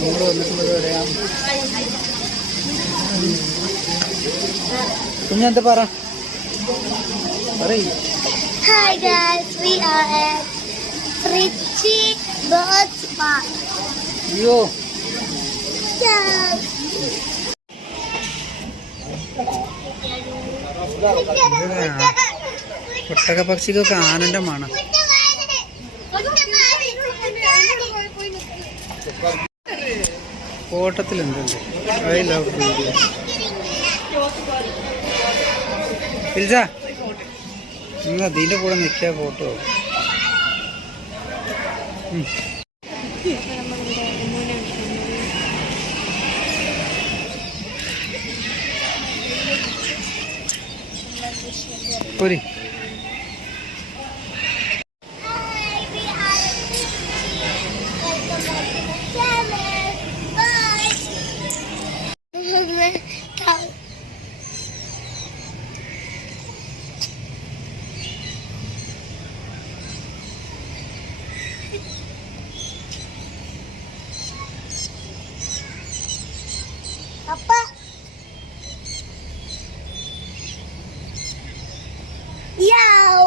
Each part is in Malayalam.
നമ്മൾ വന്നിട്ടുള്ളത് എവിടെയാ? കുഞ്ഞെന്താ പറയ്. Hi guys, we are at Trichy Birds Park. അയ്യോ ഒട്ടകപക്ഷിക്കൊക്കെ ആനന്റെ മണം. ഓട്ടത്തിൽ എന്തുണ്ട്? I love video. ഇൽസ നിങ്ങൾ അതിൻ്റെ കൂടെ നിൽക്കുക ഫോട്ടോ. പോരി. Papa. Yow.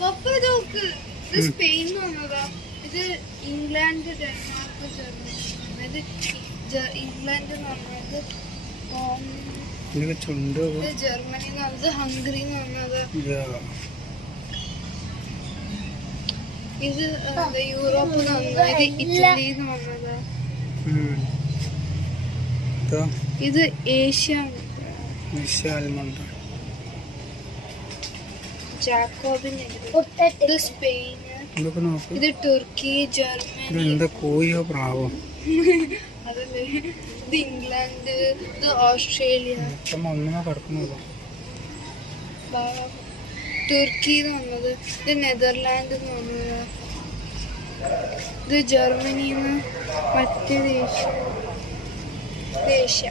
പപ്പ നോക്ക്, ഇത് സ്പെയിൻ വന്നതാ. ഇത് ഇംഗ്ലണ്ട്, ഡെൻമാർക്ക്, ജർമ്മനി. ഇത് ഇംഗ്ലണ്ട് എന്ന് പറഞ്ഞത്, ചുണ്ട്. ഇത് ജർമ്മനി എന്ന് പറഞ്ഞത്, ഹംഗറി എന്ന് പറഞ്ഞത്. ഇത് യൂറോപ്പ് എന്ന് പറഞ്ഞത്, ഇത് ഇറ്റലി എന്ന് പറഞ്ഞത്. ഇത് ഏഷ്യ. ജാക്കോബിന്. ഇത് സ്പെയിൻ. ഇത് തുർക്കി, ജർമ്മനി. എന്താ കോയോ പ്രാവോ? അതല്ലേ. ഇത് ഇംഗ്ലണ്ട്, ഇത് ഓസ്ട്രേലിയ. ഒന്നിനെ കിടക്കുന്നത് തുർക്കി എന്ന് പറഞ്ഞത്. ഇത് നെതർലാൻഡ് എന്ന് പറഞ്ഞത്. ഇത് ജർമ്മനിന്ന്. മറ്റേത് ഏഷ്യ.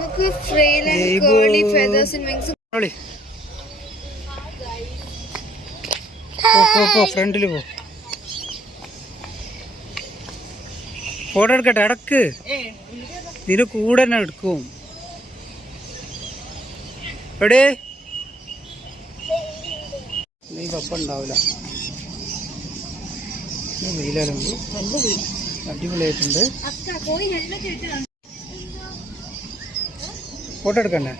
നമുക്ക് frail and curly feathers in wings. ഫ്രണ്ടില് പോ. ഫോട്ടോ എടുക്കട്ടെ? അടക്ക്. ഇതിന്റെ കൂടെ തന്നെ എടുക്കും. എവിടെ നീ പപ്പ ഉണ്ടാവില്ല. വെയിലാലും അടിപൊളിയായിട്ടുണ്ട്. ഫോട്ടോ എടുക്കണ്ടേ?